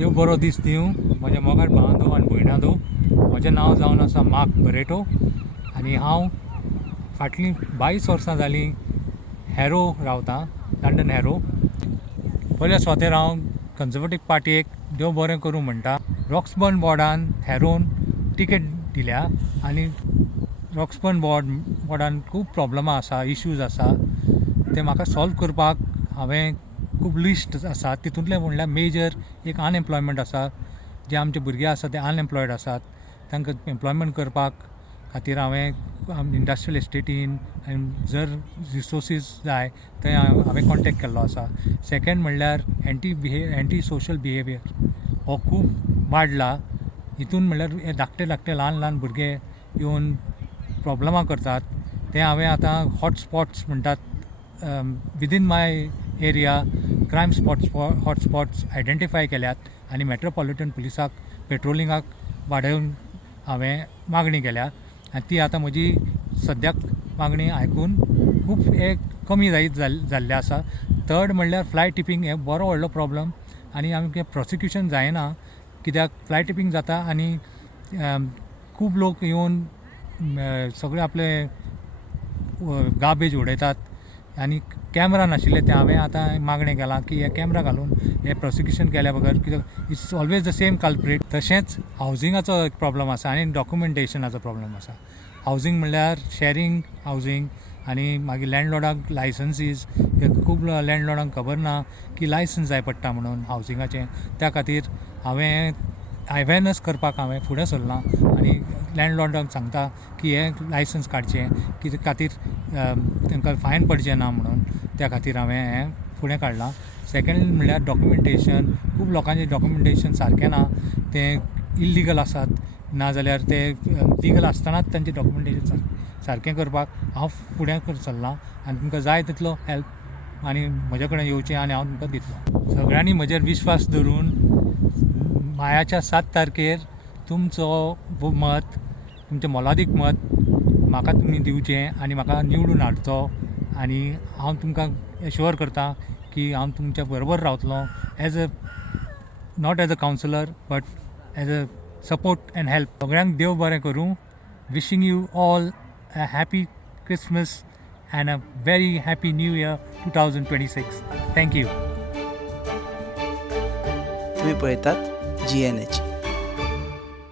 देव बरो दीस दिवं. म्हज्या मोगार भावांदो आनी भयणांदो. म्हजें नांव जावन आसा मार्क बरेटो आनी हांव फाटलीं 22 वर्सां जालीं हॅरो रावतां, लंडन हॅरो. पयल्या स्वातेर हांव कन्जर्वेटीव पार्टयेक देव बरें करूं म्हणटा. रॉक्सबर्न बोर्डान हॅरोन टिकेट दिल्या आनी रॉक्सबर्न बोर्डान खूब प्रॉब्लमां आसा, इश्यूज आसा. ते म्हाका सॉल्व करपाक हांवें खूब लिस्ट आसा. तितूंतलें म्हणल्यार मेजर एक अनएम्प्लॉयमेंट आसा. जे आमचे भुरगे आसा ते अनएम्प्लॉयड आसात, तांकां एम्प्लॉयमेंट करपाक खातीर हांवें इंडस्ट्रियल एस्टेटीन आनी जर रिसोर्सीस जाय थंय हांवें कॉन्टेक्ट केल्लो आसा. सेकेंड म्हणल्यार एंटी सोशल बिहेवियर हो खूब वाडला. हितून म्हणल्यार हे धाकटे ल्हान भुरगे येवन प्रॉब्लमां करतात. ते हांवें आतां हॉटस्पॉट्स म्हणटात within my area crime hotspots identify केल्यात आनी मेट्रोपॉलिटन पुलिसाक पेट्रोलिंगाक वाडोवन हांवें मागणी केल्या आनी ती आतां म्हजी सद्याक मागणी आयकून खूब कमी जाल्लें आसा. थर्ड म्हणल्यार फ्लाय टिपींग हे बरो व्हडलो प्रॉब्लम आनी आमचें प्रोसिक्युशन जायना, कित्याक फ्लाय टिपींग जाता आनी खूब लोक येवन सगळे आपले गार्बेज उडयतात आनी कॅमेरा नाशिल्ले ते हांवें आतां मागणें केलां की हे कॅमेरा घालून हे प्रोसिक्युशन केल्या बगर, कित्याक it's always the same culprit. तशेंच हावजिंगाचो एक प्रॉब्लम आसा आनी डॉक्युमेंटेशनाचो प्रॉब्लम आसा. हावजिंग म्हणल्यार शेअरिंग हावजिंग आनी मागीर लँडलॉर्डाक लायसन्सीस. खूब लँडलॉर्डांक खबर ना की लायसन्स जाय पडटा म्हणून हावजिंगाचें. त्या खातीर हांवें अवेरनस करपाक हांवें फुडें सरलां आनी लँडलॉर्डाक सांगता की हे लायसन्स काडचें, कित्या खातीर तांकां फायन पडचें ना म्हणून. त्या खातीर हांवें हें फुडें काडलां. सेकेंड म्हणल्यार डॉक्युमेंटेशन. खूब लोकांचें डॉक्युमेंटेशन सारकें ना, तें इल्लिगल आसात, नाजाल्यार ते लिगल आसतनाच तांचें डॉक्युमेंटेशन सारकें करपाक हांव फुडें सरलां आनी तुमकां जाय तितलो हेल्प आनी म्हजे कडेन येवचें आनी हांव तुमकां दितलो. सगळ्यांनी म्हजेर विश्वास दवरून मायाच्या 7 तारखेर तुमचो मत, तुमचें मोलादीक मत म्हाका तुमी दिवचें आनी म्हाका निवडून हाडचो. आनी हांव तुमकां एश्योर करतां की हांव तुमच्या बरोबर रावतलों not as a councillor but as a support and help. सगळ्यांक देव बरें करूं. Wishing you all a happy Christmas and a very happy new year 2026. Thank you. तुम्ही पळयतात GNH.